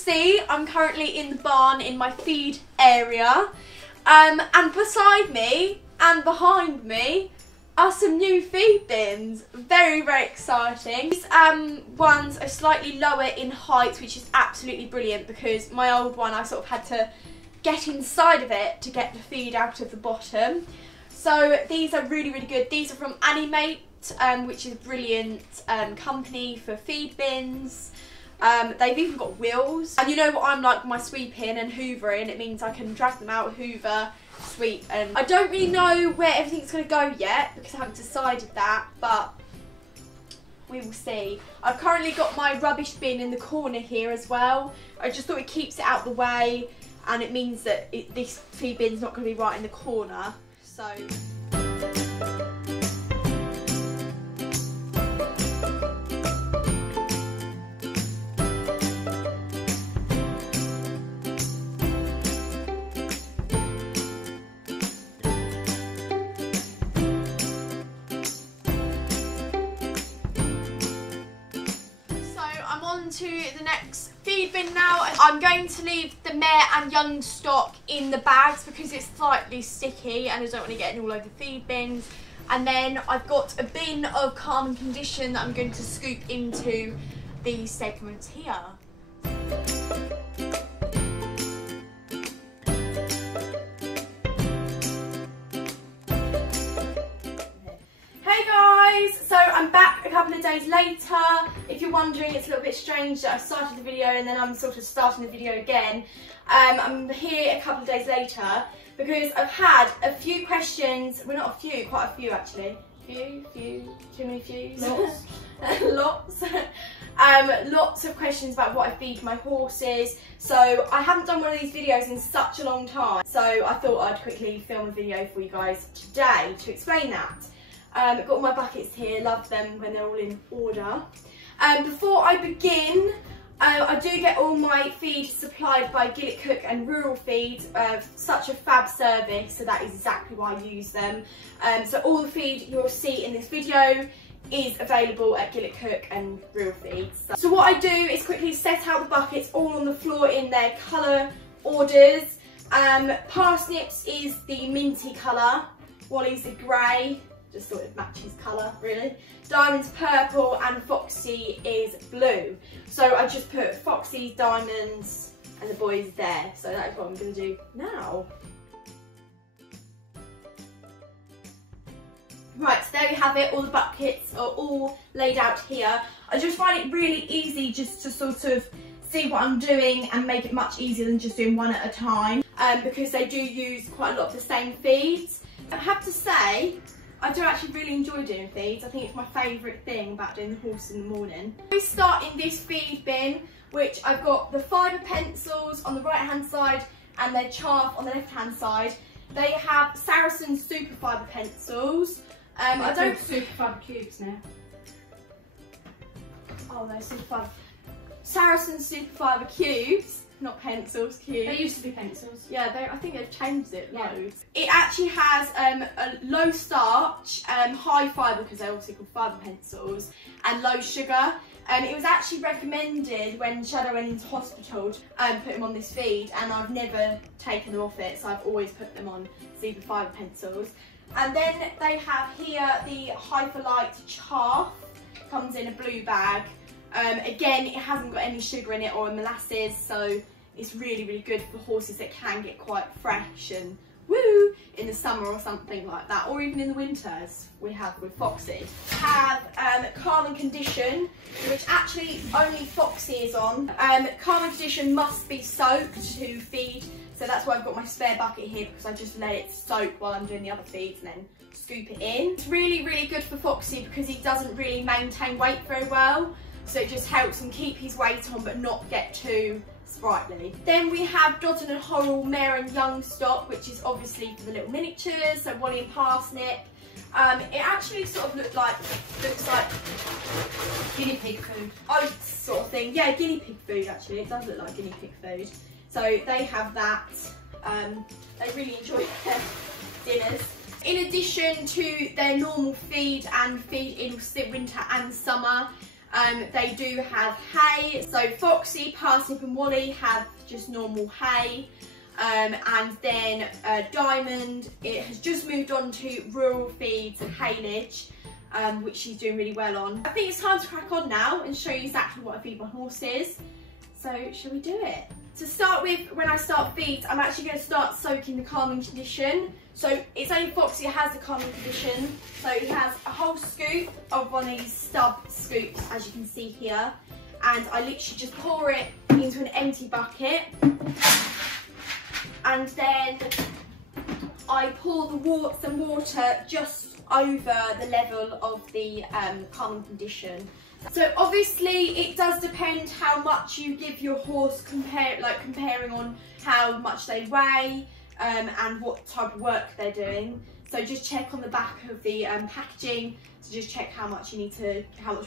see, I'm currently in the barn in my feed area, and beside me and behind me are some new feed bins. Very, very exciting. These ones are slightly lower in height, which is absolutely brilliant because my old one I sort of had to get inside of it to get the feed out of the bottom. So these are really, really good. These are from Animate, which is a brilliant company for feed bins. They've even got wheels. And you know what I'm like with my sweeping and hoovering, it means I can drag them out, hoover, sweep. And I don't really know where everything's going to go yet because I haven't decided that, but we will see. I've currently got my rubbish bin in the corner here as well. I just thought it keeps it out the way and it means that this feed bin's not going to be right in the corner. So I'm on to the next feed bin now. I'm going to leave the mare and young stock in the bags because it's slightly sticky and I don't want to get it all over the feed bins. And then I've got a bin of calm and condition that I'm going to scoop into these segments here. Hey guys, so I'm back a couple of days later. If you're wondering, it's a little bit strange that I started the video and then I'm sort of starting the video again. I'm here a couple of days later because I've had a few questions, well not a few, quite a few actually. Few, too many fews. Lots. Lots of questions about what I feed my horses. So I haven't done one of these videos in such a long time. So I thought I'd quickly film a video for you guys today to explain that. I've got all my buckets here, love them when they're all in order. Before I begin, I do get all my feed supplied by Gillett Cook and Rural Feed, such a fab service, so that is exactly why I use them. So all the feed you'll see in this video is available at Gillett Cook and Rural Feed. So what I do is quickly set out the buckets all on the floor in their colour orders. Parsnips is the minty colour, Wally's the grey. Just thought it matches colour really. Diamond's purple and Foxy is blue. So I just put Foxy, Diamonds and the boys there. So that is what I'm going to do now. Right, so there we have it. All the buckets are all laid out here. I just find it really easy just to sort of see what I'm doing and make it much easier than just doing one at a time. Because they do use quite a lot of the same feeds. I have to say, I do actually really enjoy doing feeds. I think it's my favourite thing about doing the horse in the morning. We start in this feed bin, which I've got the fibre pencils on the right hand side and their chaff on the left hand side. They have Saracen super fibre pencils. I don't super fibre cubes now. Oh no, super fibre. Saracen super fibre cubes. Not pencils, cubes. They used to be pencils. Yeah, I think they've changed it loads. Yeah. It actually has a low starch, high fibre, because they're obviously called fibre pencils, and low sugar. It was actually recommended when Shadow went into hospital to put him on this feed, and I've never taken them off it, so I've always put them on Zebra fibre pencils. And then they have here the Hyperlight chaff, comes in a blue bag. Again, it hasn't got any sugar in it or molasses, so it's really, really good for horses that can get quite fresh and woo in the summer or something like that, or even in the winter, as we have with Foxy. We have Calm and Condition, which actually only Foxy is on. Calm and Condition must be soaked to feed, so that's why I've got my spare bucket here, because I just let it soak while I'm doing the other feeds and then scoop it in. It's really, really good for Foxy because he doesn't really maintain weight very well. So it just helps him keep his weight on but not get too sprightly. Then we have Dodden and Horrell Mare and Young stock, which is obviously for the little miniatures, so Wally and Parsnip. It actually sort of looks like guinea pig food. Oats sort of thing. Yeah, guinea pig food actually. It does look like guinea pig food. So they have that. They really enjoy their dinners. In addition to their normal feed and feed in winter and summer, They do have hay, so Foxy, Parsnip and Wally have just normal hay. And then Diamond, it has just moved on to rural feeds and haylage, which she's doing really well on. I think it's time to crack on now and show you exactly what I feed my horses. So shall we do it? To start with, when I start feeds, I'm actually going to start soaking the calming condition. So it's only Foxy that has the calming condition. So he has a whole scoop of one of these stub scoops, as you can see here. And I literally just pour it into an empty bucket. And then I pour some water just over the level of the calming condition. So obviously it does depend how much you give your horse, comparing on how much they weigh and what type of work they're doing. So just check on the back of the packaging to just check how much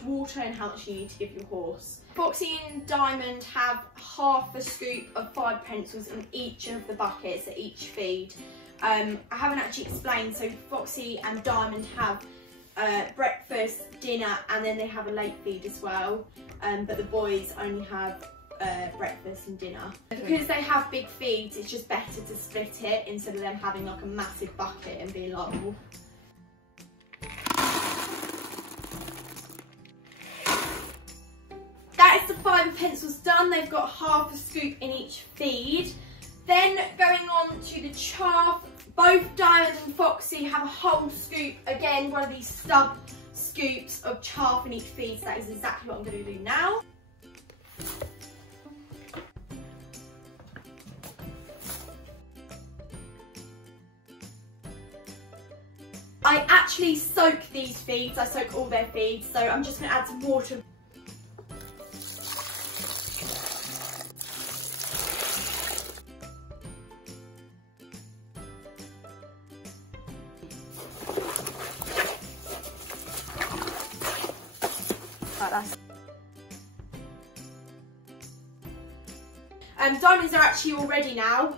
water and how much you need to give your horse. Foxy and Diamond have half a scoop of 5 pencils in each of the buckets at each feed. I haven't actually explained, so Foxy and Diamond have breakfast, dinner, and then they have a late feed as well, but the boys only have breakfast and dinner. Because they have big feeds, it's just better to split it instead of them having like a massive bucket and being like, oh. That is the 5 pencils done. They've got half a scoop in each feed. Then going on to the chaff, both Diamond and Foxy have a whole scoop, again one of these stub scoops of chaff in each feed, so that is exactly what I'm going to do now. I actually soak these feeds, I soak all their feeds, so I'm just going to add some water. Diamonds are actually all ready now.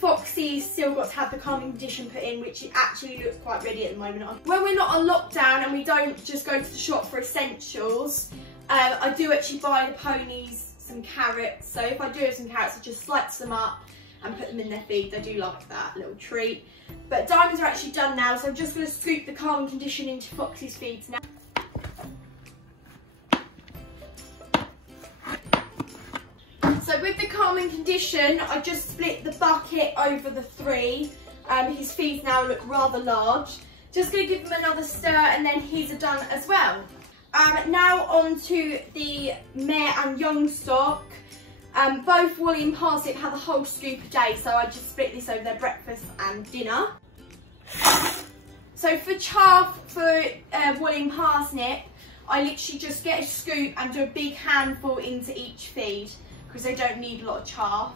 Foxy's still got to have the calming condition put in, which it actually looks quite ready at the moment. When we're not on lockdown and we don't just go to the shop for essentials, I do actually buy the ponies some carrots. So if I do have some carrots, I just slice them up and put them in their feed. I do like that little treat. But Diamonds are actually done now, so I'm just going to scoop the calming condition into Foxy's feeds now. So with the calming condition, I just split the bucket over the 3. His feeds now look rather large. Just going to give him another stir and then his are done as well. Now on to the mare and young stock. Both Wally and Parsnip have a whole scoop a day, so I just split this over their breakfast and dinner. So for chaff for Wally and Parsnip, I literally just get a scoop and do a big handful into each feed, because they don't need a lot of chaff.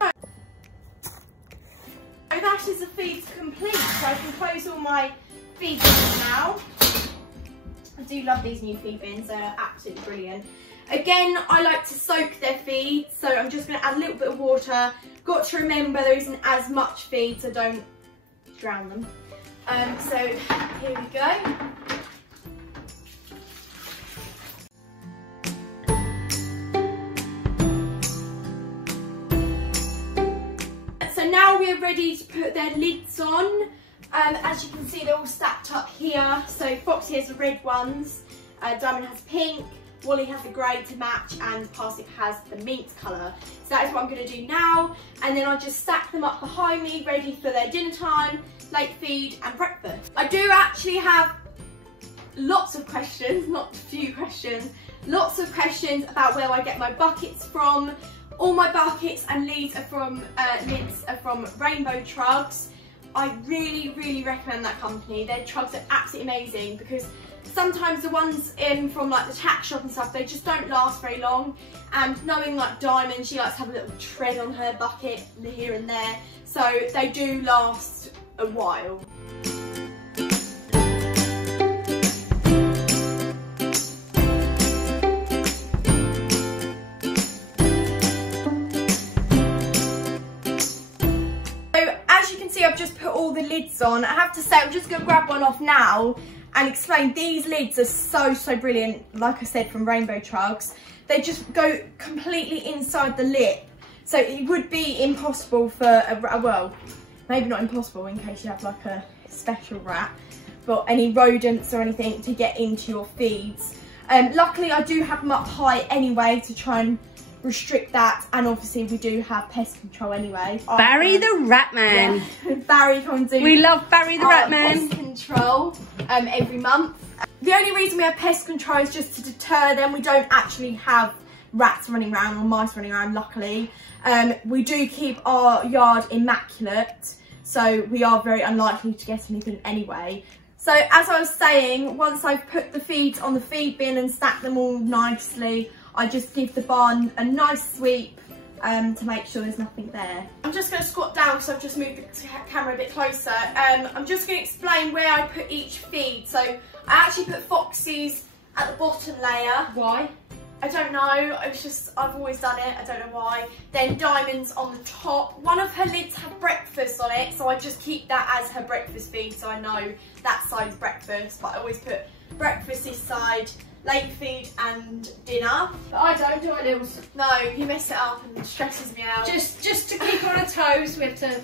So that is the feeds complete, so I can close all my feed bins now. I do love these new feed bins, they're absolutely brilliant. Again, I like to soak their feed, so I'm just going to add a little bit of water. Got to remember there isn't as much feed, so don't drown them. So here we go. Now we're ready to put their lids on. As you can see, they're all stacked up here. So Foxy has the red ones, Diamond has pink, Wally has the grey to match, and Parsnip has the mint colour. So that is what I'm going to do now. And then I'll just stack them up behind me, ready for their dinner time, late feed and breakfast. I do actually have lots of questions, not a few questions, lots of questions about where I get my buckets from. All my buckets and lids are from Rainbow Trugs. I really, really recommend that company. Their trugs are absolutely amazing, because sometimes the ones from like the tack shop and stuff, they just don't last very long. And knowing like Diamond, she likes to have a little tread on her bucket here and there, so they do last a while. I've just put all the lids on. I have to say, I'm just going to grab one off now and explain. These lids are so brilliant, like I said, from Rainbow Trugs. They just go completely inside the lip, so it would be impossible for a, well, maybe not impossible in case you have like a special rat, but any rodents or anything to get into your feeds. Luckily I do have them up high anyway to try and restrict that, and obviously we do have pest control anyway. Barry the Rat Man. Yeah. Barry come and do. We love Barry the Rat Man. Pest control every month. The only reason we have pest control is just to deter them. We don't actually have rats running around or mice running around, luckily. We do keep our yard immaculate, so we are very unlikely to get anything anyway. So as I was saying, once I've put the feeds on the feed bin and stacked them all nicely, I just give the barn a nice sweep to make sure there's nothing there. I'm just going to squat down because I've just moved the camera a bit closer. I'm just going to explain where I put each feed. So I actually put Foxy's at the bottom layer. Why? I don't know, it's just, I've always done it, I don't know why. Then Diamond's on the top. One of her lids have breakfast on it, so I just keep that as her breakfast feed, so I know that side's breakfast, but I always put breakfast this side, late feed and dinner. But I don't do it, Lils. No, you mess it up and it stresses me out. Just to keep on our toes, we have to...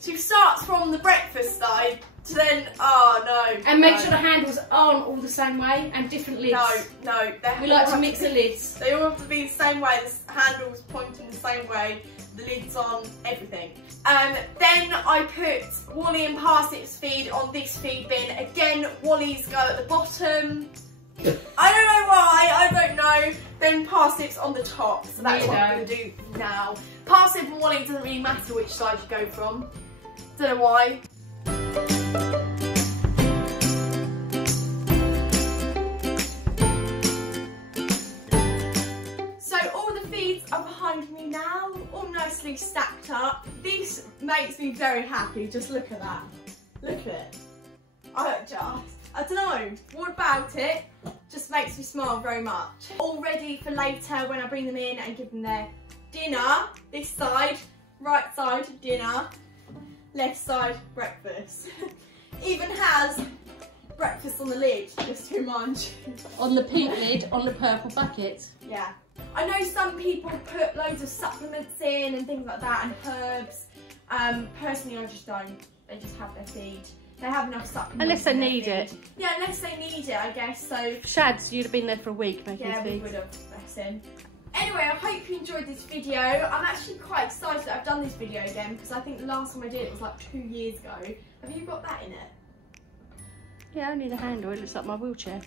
So it starts from the breakfast side to then, oh no. And make sure the handles aren't all the same way and different lids. No. We like to mix the lids. They all have to be the same way, the handles pointing the same way, the lids on, everything. Then I put Wally and Parsnip's feed on this feed bin. Again, Wally's go at the bottom. I don't know why, I don't know. Then Parsnip's on the top, so that's what I'm going to do now. Parsnip and Wally doesn't really matter which side you go from. Don't know why. So all the feeds are behind me now, all nicely stacked up. This makes me very happy, just look at that. Look at it. I don't know, what about it just makes me smile very much. All ready for later when I bring them in and give them their dinner. This side, right side, dinner. Left side, breakfast. Even has breakfast on the lid, just to remind you. On the pink lid, on the purple bucket. Yeah. I know some people put loads of supplements in and things like that, and herbs. Personally, I just don't. They just have their feed. They have enough supplements. Unless they need it. Yeah, unless they need it, I guess. So Shads, you'd have been there for a week making yeah, feeds. we would have, bless him. Anyway, I hope you enjoyed this video. I'm actually quite excited that I've done this video again, because I think the last time I did it was like 2 years ago. Have you got that in it? Yeah, only the handle. It looks like my wheelchair.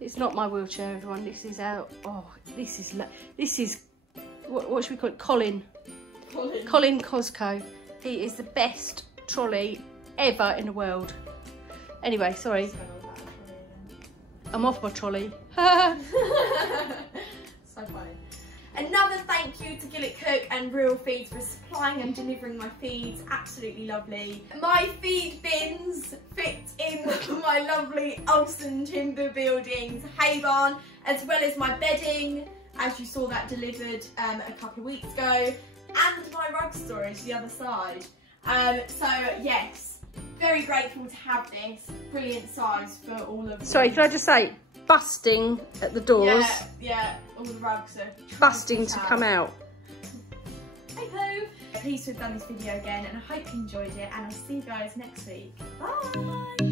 It's not my wheelchair, everyone. This is our... Oh, this is... What should we call it? Colin Cosco. He is the best trolley ever in the world. Anyway, sorry. I'm off my trolley. So funny. Another thank you to Gillett Cook and Real Feeds for supplying and delivering my feeds. Absolutely lovely. My feed bins fit in my lovely Olsen Timber Buildings hay barn, as well as my bedding, as you saw that delivered a couple of weeks ago, and my rug storage the other side. So yes, very grateful to have this. Brilliant size for all of them. Sorry, can I just say, busting at the doors. Yeah, all the rugs are busting to come out. Hey ho! Pleased to have done this video again, and I hope you enjoyed it, and I'll see you guys next week. Bye!